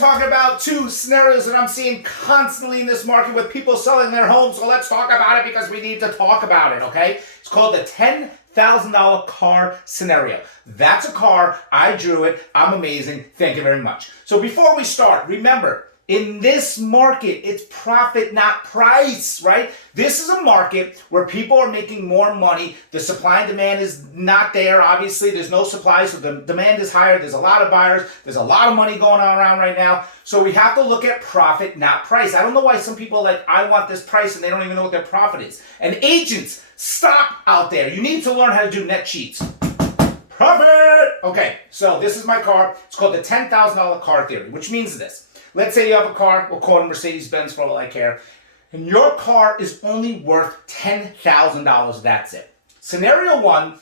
talk about two scenarios that I'm seeing constantly in this market with people selling their homes. So let's talk about it because we need to talk about it, okay? It's called the $10,000 car scenario. That's a car. I drew it. I'm amazing. Thank you very much. So before we start, remember, in this market, it's profit, not price, right? This is a market where people are making more money. The supply and demand is not there. Obviously, there's no supply, so the demand is higher. There's a lot of buyers. There's a lot of money going on around right now. So we have to look at profit, not price. I don't know why some people are like, I want this price, and they don't even know what their profit is. And agents, stop out there. You need to learn how to do net sheets. Profit! Okay, so this is my car. It's called the $10,000 car theory, which means this. Let's say you have a car, we'll call it Mercedes-Benz for all I care, and your car is only worth $10,000, that's it. Scenario one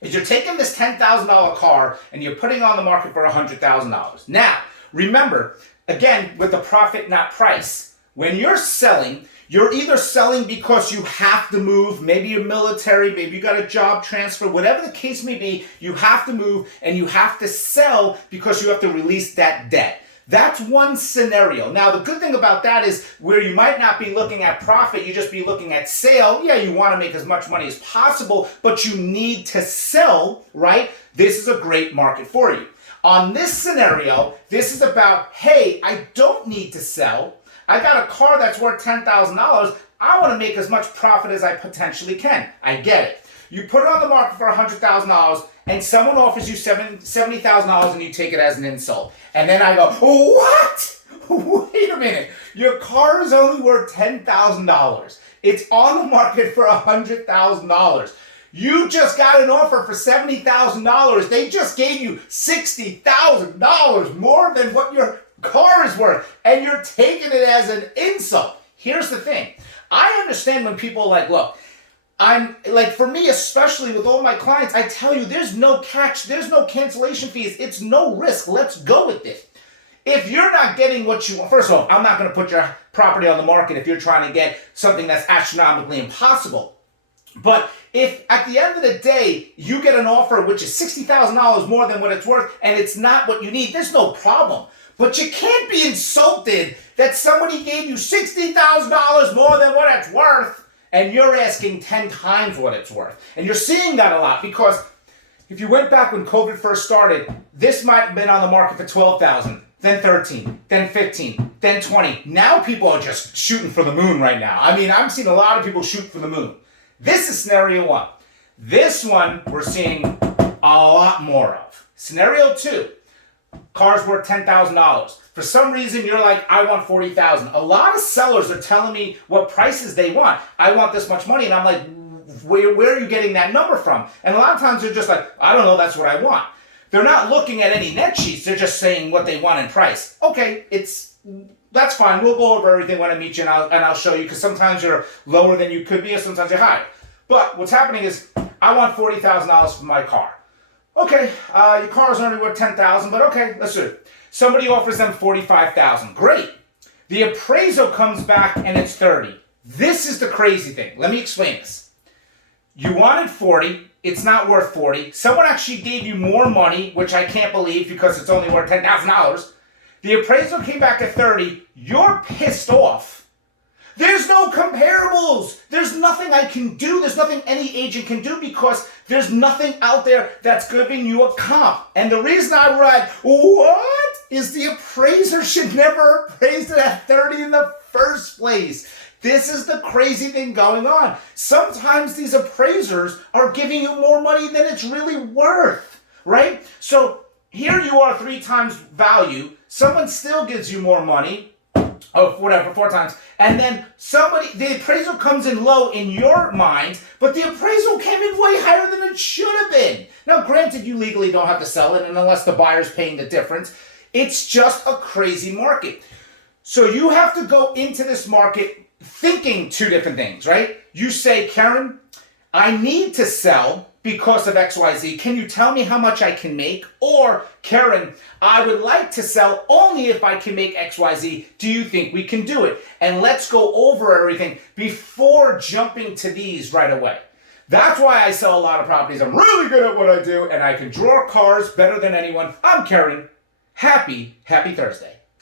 is you're taking this $10,000 car and you're putting it on the market for $100,000. Now, remember, again, with the profit, not price, when you're selling, you're either selling because you have to move, maybe you're military, maybe you got a job transfer, whatever the case may be, you have to move and you have to sell because you have to release that debt. That's one scenario. Now, the good thing about that is where you might not be looking at profit, you just be looking at sale. Yeah, you want to make as much money as possible, but you need to sell, right? This is a great market for you. On this scenario, this is about, hey, I don't need to sell. I got a car that's worth $10,000. I want to make as much profit as I potentially can. I get it. You put it on the market for $100,000 and someone offers you $70,000 and you take it as an insult. And then I go, what? Wait a minute. Your car is only worth $10,000. It's on the market for $100,000. You just got an offer for $70,000. They just gave you $60,000 more than what your car is worth. And you're taking it as an insult. Here's the thing. I understand when people are like, look, I'm like, for me, especially with all my clients, I tell you, there's no catch, there's no cancellation fees, it's no risk. Let's go with it. If you're not getting what you want, first of all, I'm not going to put your property on the market if you're trying to get something that's astronomically impossible. But if at the end of the day, you get an offer which is $60,000 more than what it's worth, and it's not what you need, there's no problem. But you can't be insulted that somebody gave you $60,000 more than what it's worth, and you're asking 10 times what it's worth. And you're seeing that a lot because if you went back when COVID first started, this might have been on the market for $12,000, then $13,000, then $15,000, then $20,000. Now people are just shooting for the moon right now. I mean, I'm seeing a lot of people shoot for the moon. This is scenario one. This one we're seeing a lot more of. Scenario two, car's worth $10,000. For some reason, you're like, I want $40,000. A lot of sellers are telling me what prices they want. I want this much money. And I'm like, where are you getting that number from? And a lot of times they're just like, I don't know, that's what I want. They're not looking at any net sheets. They're just saying what they want in price. Okay, that's fine. We'll go over everything when I meet you and I'll show you, because sometimes you're lower than you could be, or sometimes you're higher. But what's happening is, I want $40,000 for my car. Okay, your car is only worth $10,000, but okay, let's do it. Somebody offers them $45,000. Great. The appraisal comes back and it's $30,000. This is the crazy thing. Let me explain this. You wanted $40,000. It's not worth $40,000. Someone actually gave you more money, which I can't believe because it's only worth $10,000. The appraisal came back at $30,000. You're pissed off. There's no comparables. There's nothing I can do. There's nothing any agent can do because there's nothing out there that's giving you a comp. And the reason I write, what? Is the appraiser should never appraise it at $30,000 in the first place. This is the crazy thing going on. Sometimes these appraisers are giving you more money than it's really worth, right? So here you are 3 times value. Someone still gives you more money. Oh, whatever, 4 times. And then the appraisal comes in low in your mind, but the appraisal came in way higher than it should have been. Now, granted, you legally don't have to sell it, and unless the buyer's paying the difference, it's just a crazy market. So you have to go into this market thinking 2 different things, right? You say, Karen, I need to sell because of XYZ. Can you tell me how much I can make? Or, Karen, I would like to sell only if I can make XYZ. Do you think we can do it? And let's go over everything before jumping to these right away. That's why I sell a lot of properties. I'm really good at what I do, and I can draw cars better than anyone. I'm Karen. Happy Thursday.